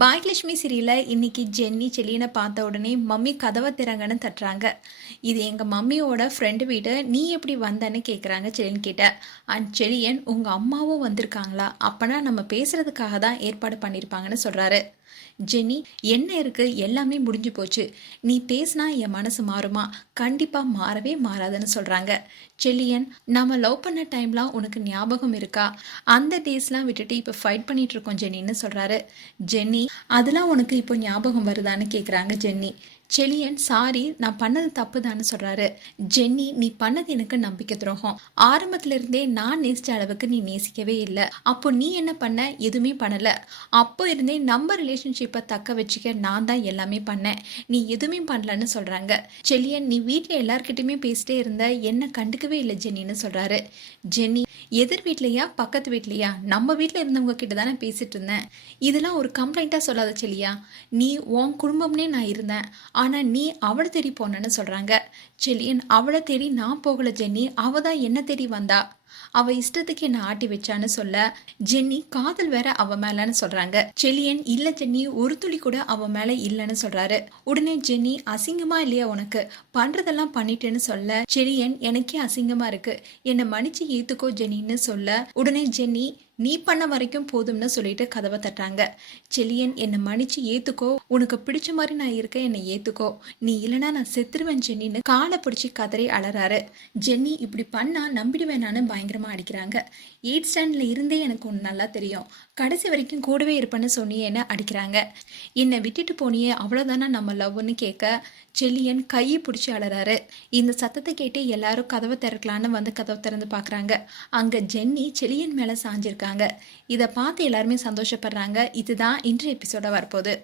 பாக்யலட்சுமி சீரியலில் இன்னைக்கு ஜென்னி செல்லியனை பார்த்த உடனே மம்மி கதவை திறங்கன்னு தட்டுறாங்க. இது எங்கள் மம்மியோட ஃப்ரெண்டு வீடு, நீ எப்படி வந்தன்னு கேட்குறாங்க செல்லியன் கிட்ட. அண்ட் செல்லியன், உங்கள் அம்மாவும் வந்திருக்காங்களா, அப்போனா நம்ம பேசுறதுக்காக தான் ஏற்பாடு பண்ணியிருப்பாங்கன்னு சொல்கிறாரு. ஜென்னி, என்ன இருக்கு, எல்லாமே முடிஞ்சு போச்சு, நீ பேசினா என் மனசு மாறுமா, கண்டிப்பாக மாறவே மாறாதுன்னு சொல்கிறாங்க. செல்லியன், நம்ம லவ் பண்ண டைம்லாம் உனக்கு ஞாபகம் இருக்கா, அந்த டேஸ்லாம் விட்டுட்டு இப்போ ஃபைட் பண்ணிட்டு இருக்கோம் ஜென்னின்னு சொல்கிறாரு. ஜென்னி, அதெல்லாம் உனக்கு இப்போ ஞாபகம் வருதான்னு கேட்குறாங்க ஜென்னி. செல்லியன், சாரி, நான் பண்ணது தப்பு தான்னு சொல்கிறாரு. ஜென்னி, நீ பண்ணது எனக்கு நம்பிக்கை துரோகம், ஆரம்பத்துல இருந்தே நான் நேசிச்ச அளவுக்கு நீ நேசிக்கவே இல்லை, அப்போ நீ என்ன பண்ண, எதுவுமே பண்ணலை, அப்போ இருந்தே நம்ம ரிலேஷன்ஷிப்பை தக்க வச்சுக்க நான் தான் எல்லாமே பண்ணேன், நீ எதுவுமே பண்ணலன்னு சொல்கிறாங்க. செல்லியன், நீ வீட்டில் எல்லார்கிட்டையுமே பேசிட்டே இருந்த, என்ன கண்டுக்கவே இல்லை ஜென்னின்னு சொல்கிறாரு. ஜென்னி, எதிர் வீட்லையா பக்கத்து வீட்லையா, நம்ம வீட்டில் இருந்தவங்க கிட்ட தானே பேசிட்டு இருந்தேன், இதெல்லாம் ஒரு கம்ப்ளைண்ட்டாக சொல்லாத செல்லியா, நீ உன் குடும்பம்னே நான் இருந்தேன், ஆனால் நீ அவளை தேடி போனேன்னு சொல்கிறாங்க. செல்லியன், அவளை தேடி நான் போகலை ஜென்னி, அவள் தான் என்ன தேடி வந்தா, அவ இஷ்டத்துக்கு என்ன ஆட்டி வச்சான்னு சொல்ல, ஜென்னி, காதல் வேற அவ மேலன்னு சொல்றாங்க. செல்லியன், இல்ல ஜென்னி, ஒரு துளி கூட அவ மேல இல்லைன்னு சொல்றாரு. உடனே ஜென்னி, அசிங்கமா இல்லையா உனக்கு, பண்றதெல்லாம் பண்ணிட்டேன்னு சொல்ல, செல்லியன், எனக்கே அசிங்கமா இருக்கு, என்னை மன்னிச்சு ஏத்துக்கோ ஜென்னின்னு சொல்ல, உடனே ஜென்னி, நீ பண்ண வரைக்கும் போதும்னு சொல்லிட்டு கதவை தட்டாங்க. செல்லியன், என்னை மன்னிச்சு ஏத்துக்கோ, உனக்கு பிடிச்ச மாதிரி நான் இருக்கேன், என்னை ஏத்துக்கோ, நீ இல்லைனா நான் செத்துருவேன் ஜென்னின்னு காலை பிடிச்சி கதறி அலறாரு. ஜென்னி, இப்படி பண்ணா நம்பிடுவேனான்னு பயங்கரமா அடிக்கிறாங்க. 8th ஸ்டாண்டர்ட்ல இருந்தே எனக்கு ஒன்று நல்லா தெரியும், கடைசி வரைக்கும் கூடவே இருப்பேன்னு சொன்னியேன்னு அடிக்கிறாங்க. என்னை விட்டுட்டு போனியே, அவ்வளோதானே நம்ம லவ்னு கேட்க, செல்லியன் கையை பிடிச்சி அலறாரு. இந்த சத்தத்தை கேட்டு எல்லாரும் கதவை திறக்கலான்னு வந்து கதவை திறந்து பார்க்குறாங்க. அங்கே ஜென்னி செல்லியன் மேலே சாஞ்சிருக்காங்க. இதை பார்த்து எல்லாருமே சந்தோஷப்படுறாங்க. இதுதான் இன்றைய எபிசோட வரப்போகுது.